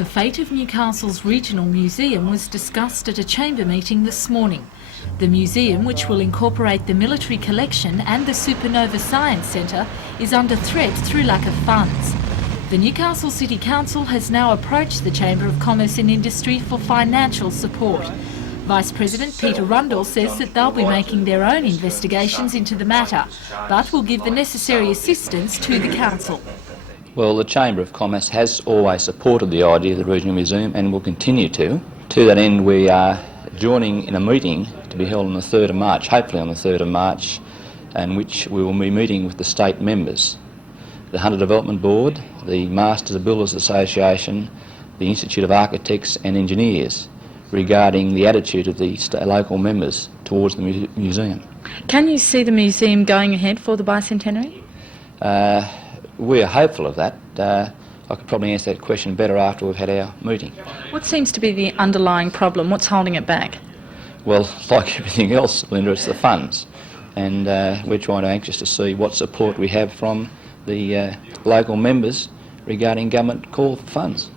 The fate of Newcastle's regional museum was discussed at a chamber meeting this morning. The museum, which will incorporate the military collection and the Supernova Science Centre, is under threat through lack of funds. The Newcastle City Council has now approached the Chamber of Commerce and Industry for financial support. Vice President Peter Rundle says that they'll be making their own investigations into the matter, but will give the necessary assistance to the council. Well, the Chamber of Commerce has always supported the idea of the Regional Museum and will continue to. To that end, we are joining in a meeting to be held on the 3rd of March, hopefully on the 3rd of March, in which we will be meeting with the state members, the Hunter Development Board, the Masters of Builders Association, the Institute of Architects and Engineers, regarding the attitude of the local members towards the museum. Can you see the museum going ahead for the bicentenary? We are hopeful of that. I could probably answer that question better after we've had our meeting. What seems to be the underlying problem? What's holding it back? Well, like everything else, Linda, it's the funds. And we're anxious to see what support we have from the local members regarding government call for funds.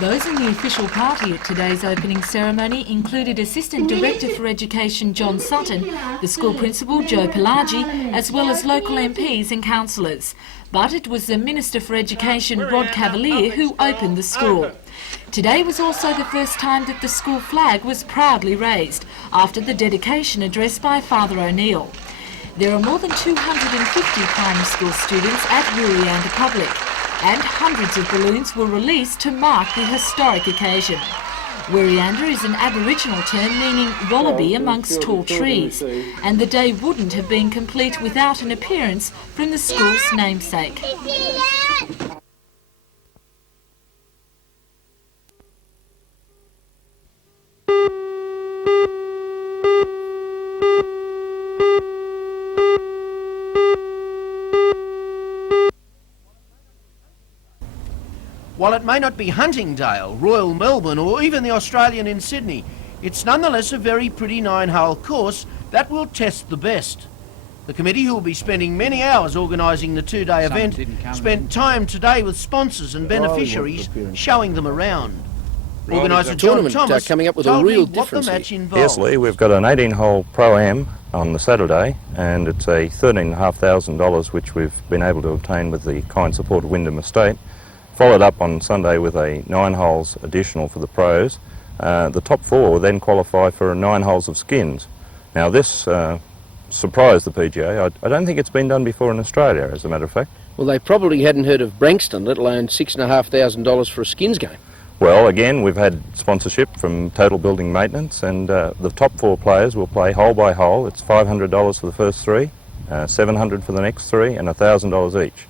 Those in the official party at today's opening ceremony included Assistant Director for Education John Sutton, the school principal Joe Pelagi, as well as local MPs and councillors. But it was the Minister for Education Rod Cavalier who opened the school. Today was also the first time that the school flag was proudly raised after the dedication address by Father O'Neill. There are more than 250 primary school students at Wirrianda Public, and hundreds of balloons were released to mark the historic occasion. Wirrianda is an Aboriginal term meaning wallaby amongst tall trees, and the day wouldn't have been complete without an appearance from the school's namesake. While it may not be Huntingdale, Royal Melbourne or even the Australian in Sydney, it's nonetheless a very pretty 9-hole course that will test the best. The committee, who will be spending many hours organising the 2-day event, spent time today with sponsors and beneficiaries showing them around. Organiser John Thomas coming up with told a real me what the match involved. Yes, Lee, we've got an 18-hole Pro-Am on the Saturday, and it's a $13,500 which we've been able to obtain with the kind support of Wyndham Estate. Followed up on Sunday with a 9 holes additional for the pros. The top 4 will then qualify for 9 holes of skins. Now this surprised the PGA. I don't think it's been done before in Australia, as a matter of fact. Well, they probably hadn't heard of Branxton, let alone $6,500 for a skins game. Well, again, we've had sponsorship from Total Building Maintenance, and the top 4 players will play hole by hole. It's $500 for the first 3, $700 for the next 3, and $1,000 each.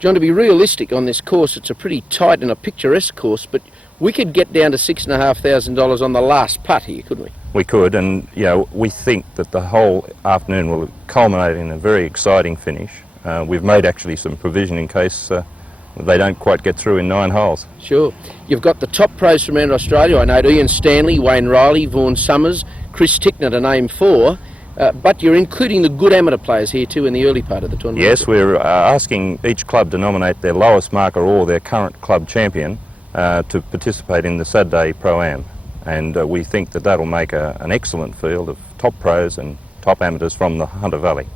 John, to be realistic on this course, it's a pretty tight and a picturesque course, but we could get down to $6,500 on the last putt here, couldn't we? We could, and we think that the whole afternoon will culminate in a very exciting finish. We've made actually some provision in case they don't quite get through in 9 holes. Sure. You've got the top pros from around Australia. I know Ian Stanley, Wayne Riley, Vaughan Summers, Chris Tickner to name 4. But you're including the good amateur players here too in the early part of the tournament. Yes, we're asking each club to nominate their lowest marker or their current club champion to participate in the Saturday Pro-Am. And we think that that'll make an excellent field of top pros and top amateurs from the Hunter Valley.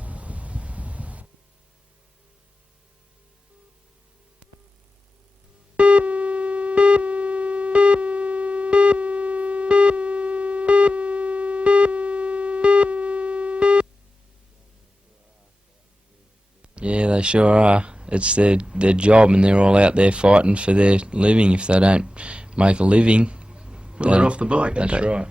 Yeah, they sure are. It's their job, and they're all out there fighting for their living. If they don't make a living, well, they're off the bike. That's right.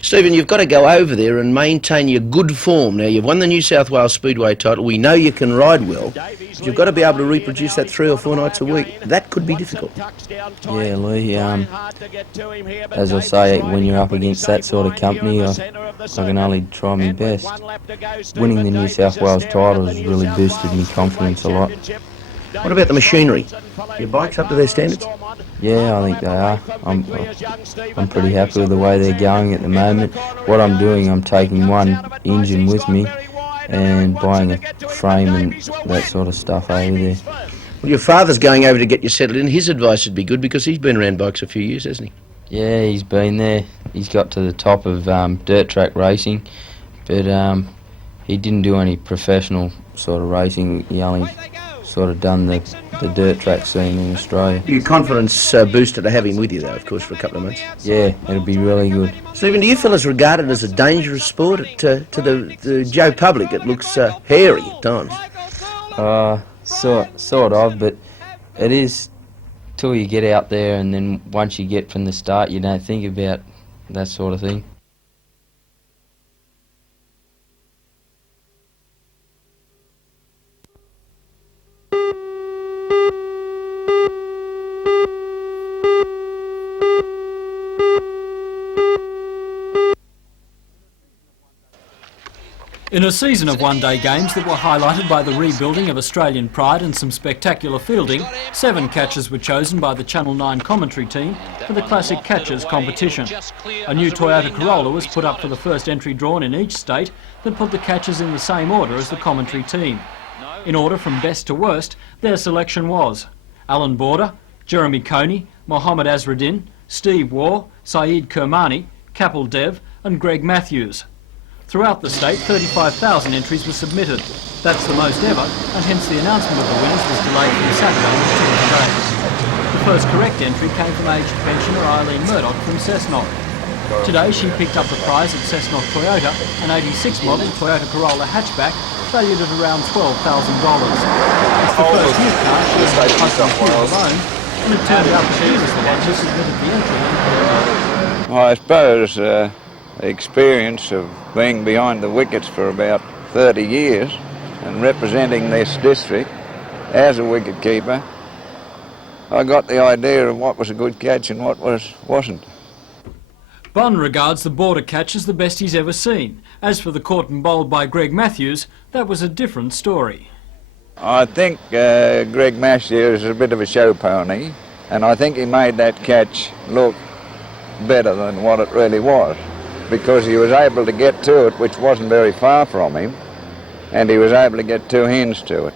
Stephen, you've got to go over there and maintain your good form. Now, you've won the New South Wales Speedway title. We know you can ride well. But you've got to be able to reproduce that 3 or 4 nights a week. That could be difficult. Yeah, Lee, as I say, when you're up against that sort of company, I can only try my best. Winning the New South Wales title has really boosted my confidence a lot. What about the machinery? Your bikes up to their standards? Yeah, I think they are. I'm pretty happy with the way they're going at the moment. What I'm doing, I'm taking one engine with me and buying a frame and that sort of stuff over there. Well, your father's going over to get you settled in. His advice would be good because he's been around bikes a few years, hasn't he? Yeah, he's been there. He's got to the top of dirt track racing, but he didn't do any professional sort of racing. He only sort of done the dirt track scene in Australia. Your confidence booster to have him with you, though, of course, for a couple of months. Yeah, it'll be really good. Stephen, do you feel it's regarded as a dangerous sport? To the Joe public, it looks hairy at times. Sort of, but it is till you get out there, and then once you get from the start, you don't think about that sort of thing. In a season of one-day games that were highlighted by the rebuilding of Australian pride and some spectacular fielding, 7 catches were chosen by the Channel 9 commentary team for the Classic Catches competition. A new Toyota Corolla was put up for the first entry drawn in each state that put the catches in the same order as the commentary team. In order from best to worst, their selection was Alan Border, Jeremy Coney, Mohammed Azruddin, Steve Waugh, Saeed Kermani, Kapil Dev and Greg Matthews. Throughout the state, 35,000 entries were submitted. That's the most ever, and hence the announcement of the winners was delayed from Saturday to today. The first correct entry came from aged pensioner Eileen Murdoch from Cessnock. Today she picked up the prize at Cessnock Toyota, an 86 model Toyota Corolla hatchback, valued at around $12,000. It's the first new car she has had husband alone, and it turned out she was the one who submitted the entry. Well, I suppose the experience of being behind the wickets for about 30 years and representing this district as a wicket keeper, I got the idea of what was a good catch and what wasn't. Bunn regards the Border catch as the best he's ever seen. As for the caught and bowled by Greg Matthews, that was a different story. I think Greg Matthews is a bit of a show pony, and I think he made that catch look better than what it really was, because he was able to get to it, which wasn't very far from him, and he was able to get 2 hands to it.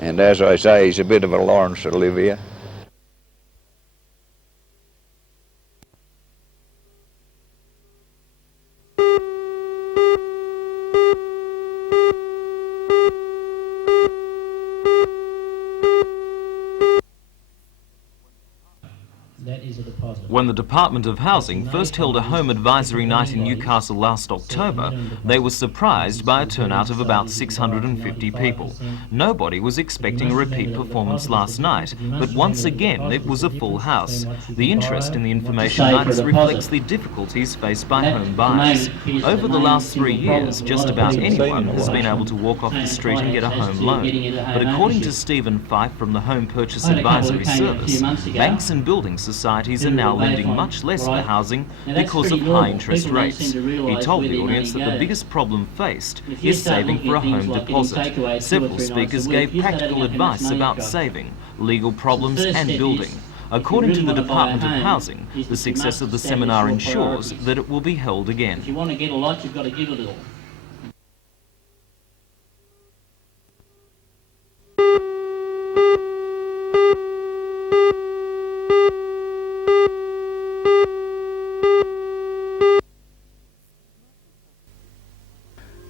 And as I say, he's a bit of a Laurence Olivier. When the Department of Housing first held a home advisory night in Newcastle last October, they were surprised by a turnout of about 650 people. Nobody was expecting a repeat performance last night, but once again it was a full house. The interest in the information nights reflects the difficulties faced by home buyers. Over the last 3 years, just about anyone has been able to walk off the street and get a home loan. But according to Stephen Fife from the Home Purchase Advisory Service, banks and building societies are now lending much less for housing because of high interest rates. He told the audience that the biggest problem faced is saving for a home deposit. Several speakers gave practical advice about saving, legal problems and building. According to the Department of Housing, the success of the seminar ensures that it will be held again. If you want to get a lot, you've got to give a little.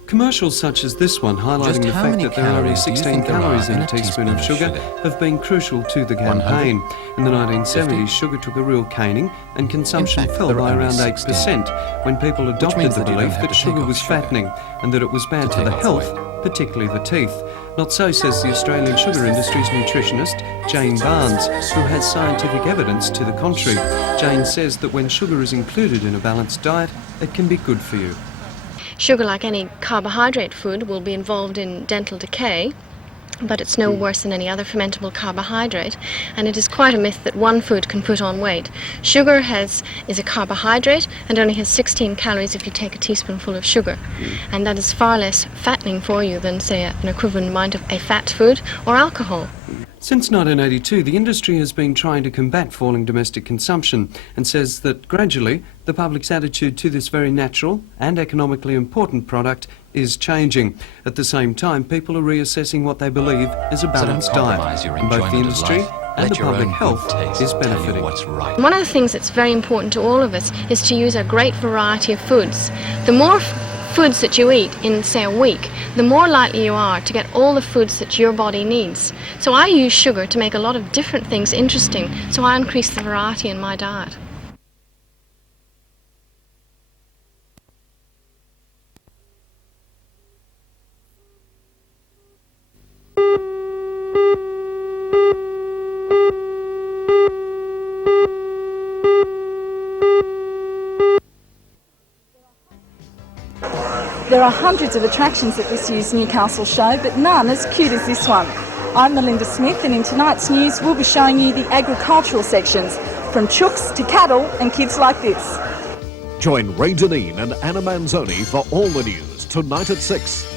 Commercials such as this one, highlighting the fact that there are only 16 calories in a teaspoon of sugar, have been crucial to the campaign. In the 1970s, sugar took a real caning and consumption fell by around 8% when people adopted the belief that sugar was fattening and that it was bad for the health, particularly the teeth. Not so, says the Australian sugar industry's nutritionist, Jane Barnes, who has scientific evidence to the contrary. Jane says that when sugar is included in a balanced diet, it can be good for you. Sugar, like any carbohydrate food, will be involved in dental decay, but it's no worse than any other fermentable carbohydrate, and it is quite a myth that one food can put on weight. Sugar is a carbohydrate and only has 16 calories if you take a teaspoonful of sugar, and that is far less fattening for you than, say, an equivalent amount of a fat food or alcohol. Since 1982, the industry has been trying to combat falling domestic consumption and says that gradually the public's attitude to this very natural and economically important product is changing. At the same time, people are reassessing what they believe is a balanced diet, and both the industry and the public health is benefiting. One of the things that's very important to all of us is to use a great variety of foods. The more foods that you eat in, say, a week, the more likely you are to get all the foods that your body needs. So I use sugar to make a lot of different things interesting, so I increase the variety in my diet. There are hundreds of attractions at this year's Newcastle show, but none as cute as this one. I'm Melinda Smith, and in tonight's news we'll be showing you the agricultural sections, from chooks to cattle and kids like this. Join Ray Deneen and Anna Manzoni for all the news tonight at 6.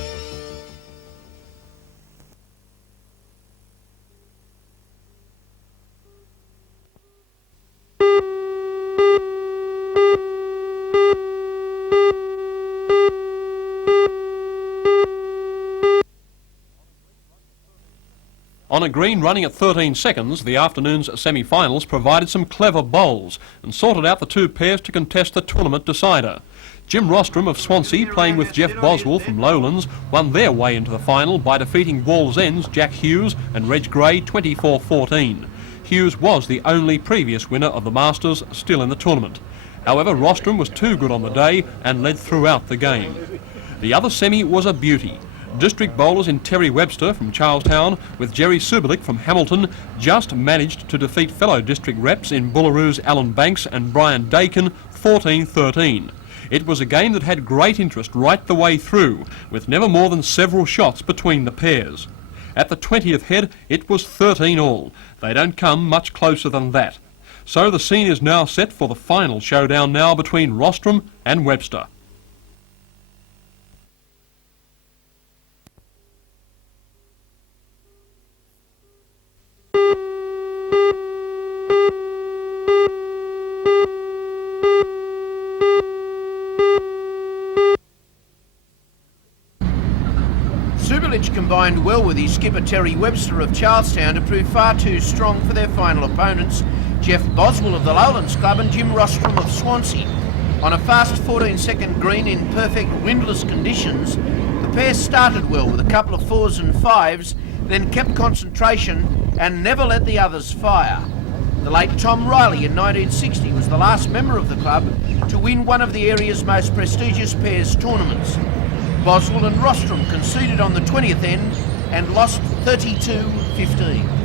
On a green running at 13 seconds, the afternoon's semi-finals provided some clever bowls and sorted out the two pairs to contest the tournament decider. Jim Rostrom of Swansea, playing with Jeff Boswell from Lowlands, won their way into the final by defeating Wall's End's Jack Hughes and Reg Gray 24-14. Hughes was the only previous winner of the Masters still in the tournament. However, Rostrom was too good on the day and led throughout the game. The other semi was a beauty. District bowlers in Terry Webster from Charlestown with Jerry Subelik from Hamilton just managed to defeat fellow district reps in Bullaroo's Alan Banks and Brian Dakin 14-13. It was a game that had great interest right the way through, with never more than several shots between the pairs. At the 20th head, it was 13-all. They don't come much closer than that. So the scene is now set for the final showdown now between Rostrom and Webster. Subelich combined well with his skipper Terry Webster of Charlestown to prove far too strong for their final opponents, Jeff Boswell of the Lowlands Club and Jim Rostrom of Swansea. On a fast 14-second green in perfect windless conditions, the pair started well with a couple of 4s and 5s, then kept concentration and never let the others fire. The late Tom Riley in 1960 was the last member of the club to win one of the area's most prestigious pairs tournaments. Boswell and Rostrom conceded on the 20th end and lost 32-15.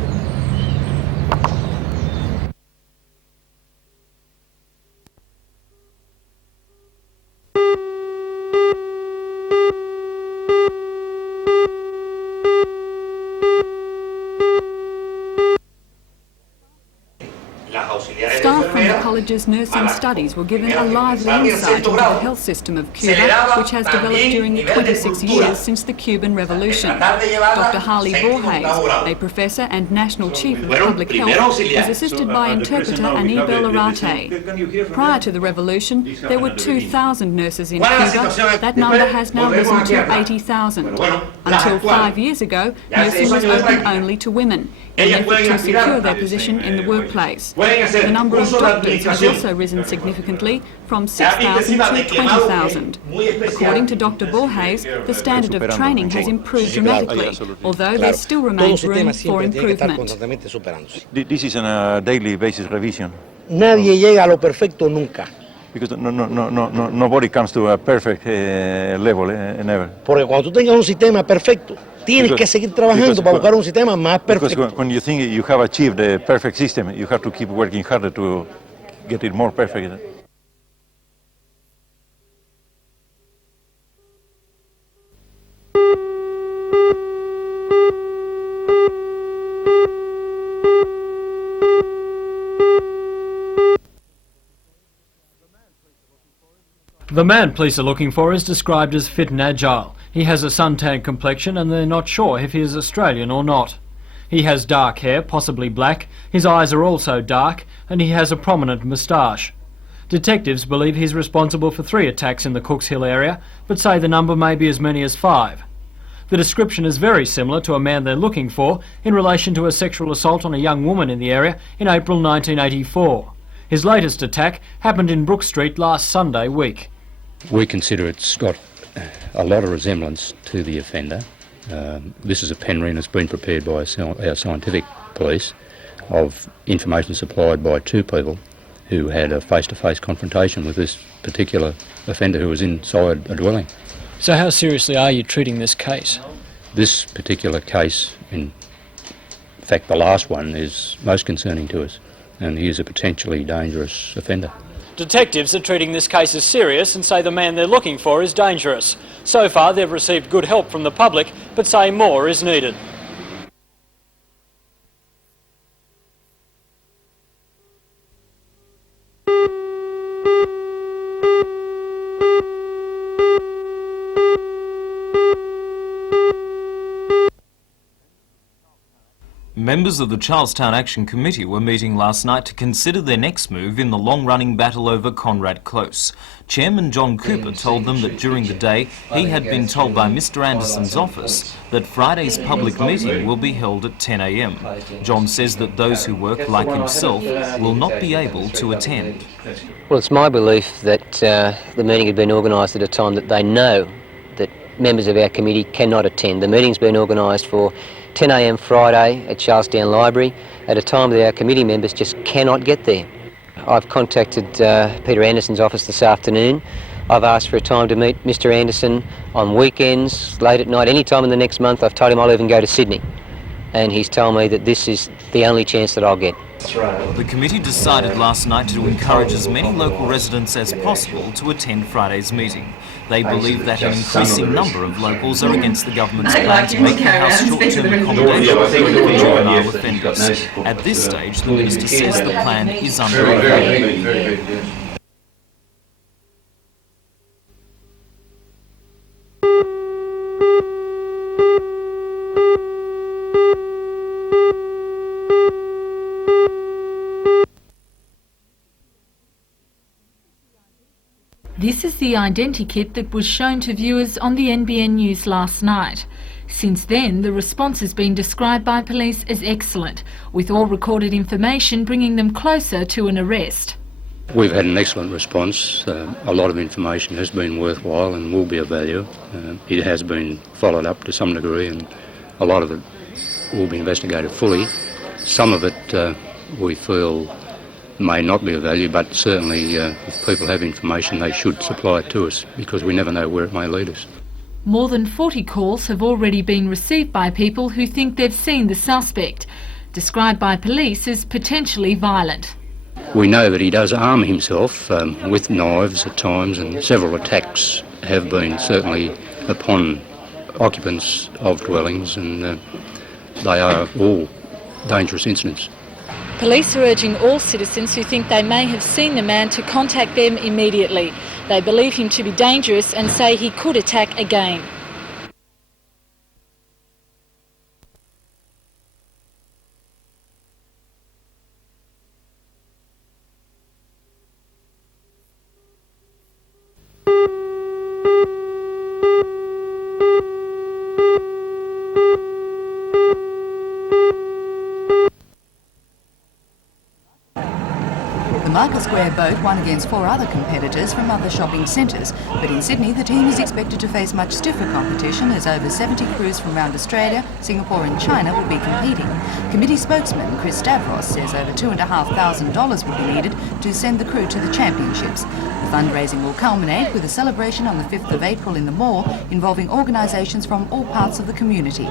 Staff from the college's nursing studies were given a lively insight into the health system of Cuba, which has developed during the 26 years since the Cuban Revolution. Dr. Harley Borges, a professor and national chief of public health, was assisted by interpreter Anibal Arate. Prior to the revolution, there were 2,000 nurses in Cuba. That number has now risen to 80,000. Until 5 years ago, nursing was open only to women, in an effort to secure their position in the workplace. The number of doctors has also risen significantly, from 6,000 to 20,000. According to Dr. Borges, the standard of training has improved dramatically, although there still remains room for improvement. This is on a daily basis revision. Nadie llega a lo perfecto nunca. Because nobody comes to a perfect level, never. Porque cuando tú tengas un sistema perfecto, tienes que seguir trabajando para buscar un sistema más perfecto. Because when you think you have achieved a perfect system, you have to keep working harder to get it more perfect. The man police are looking for is described as fit and agile. He has a suntan complexion and they're not sure if he is Australian or not. He has dark hair, possibly black, his eyes are also dark, and he has a prominent moustache. Detectives believe he's responsible for 3 attacks in the Cooks Hill area, but say the number may be as many as 5. The description is very similar to a man they're looking for in relation to a sexual assault on a young woman in the area in April 1984. His latest attack happened in Brook Street last Sunday week. We consider it's got a lot of resemblance to the offender. This is a pen and it's been prepared by our scientific police of information supplied by 2 people who had a face-to-face confrontation with this particular offender who was inside a dwelling. So how seriously are you treating this case? This particular case, in fact the last one, is most concerning to us, and he is a potentially dangerous offender. Detectives are treating this case as serious and say the man they're looking for is dangerous. So far they've received good help from the public, but say more is needed. Members of the Charlestown Action Committee were meeting last night to consider their next move in the long-running battle over Conrad Close. Chairman John Cooper told them that during the day he had been told by Mr Anderson's office that Friday's public meeting will be held at 10 a.m. John says that those who work like himself will not be able to attend. Well, it's my belief that the meeting had been organised at a time that they know that members of our committee cannot attend. The meeting's been organised for 10 a.m. Friday at Charlestown Library at a time that our committee members just cannot get there. I've contacted Peter Anderson's office this afternoon. I've asked for a time to meet Mr Anderson on weekends, late at night, any time in the next month. I've told him I'll even go to Sydney. And he's told me that this is the only chance that I'll get. The committee decided last night to encourage as many local residents as possible to attend Friday's meeting. They believe that an increasing number of locals are against the government's plan to make the house short-term accommodation for juvenile offenders. At this stage, the minister says the plan is under review. This is the identikit that was shown to viewers on the NBN News last night. Since then, the response has been described by police as excellent, with all recorded information bringing them closer to an arrest. We've had an excellent response. A lot of information has been worthwhile and will be of value. It has been followed up to some degree, and a lot of it will be investigated fully. Some of it we feel may not be of value, but certainly if people have information they should supply it to us, because we never know where it may lead us. More than 40 calls have already been received by people who think they've seen the suspect, described by police as potentially violent. We know that he does arm himself with knives at times, and several attacks have been certainly upon occupants of dwellings, and they are all dangerous incidents. Police are urging all citizens who think they may have seen the man to contact them immediately. They believe him to be dangerous and say he could attack again. The Market Square boat won against 4 other competitors from other shopping centres, but in Sydney the team is expected to face much stiffer competition as over 70 crews from around Australia, Singapore and China will be competing. Committee spokesman Chris Stavros says over $2,500 will be needed to send the crew to the championships. The fundraising will culminate with a celebration on the 5th of April in the mall involving organisations from all parts of the community.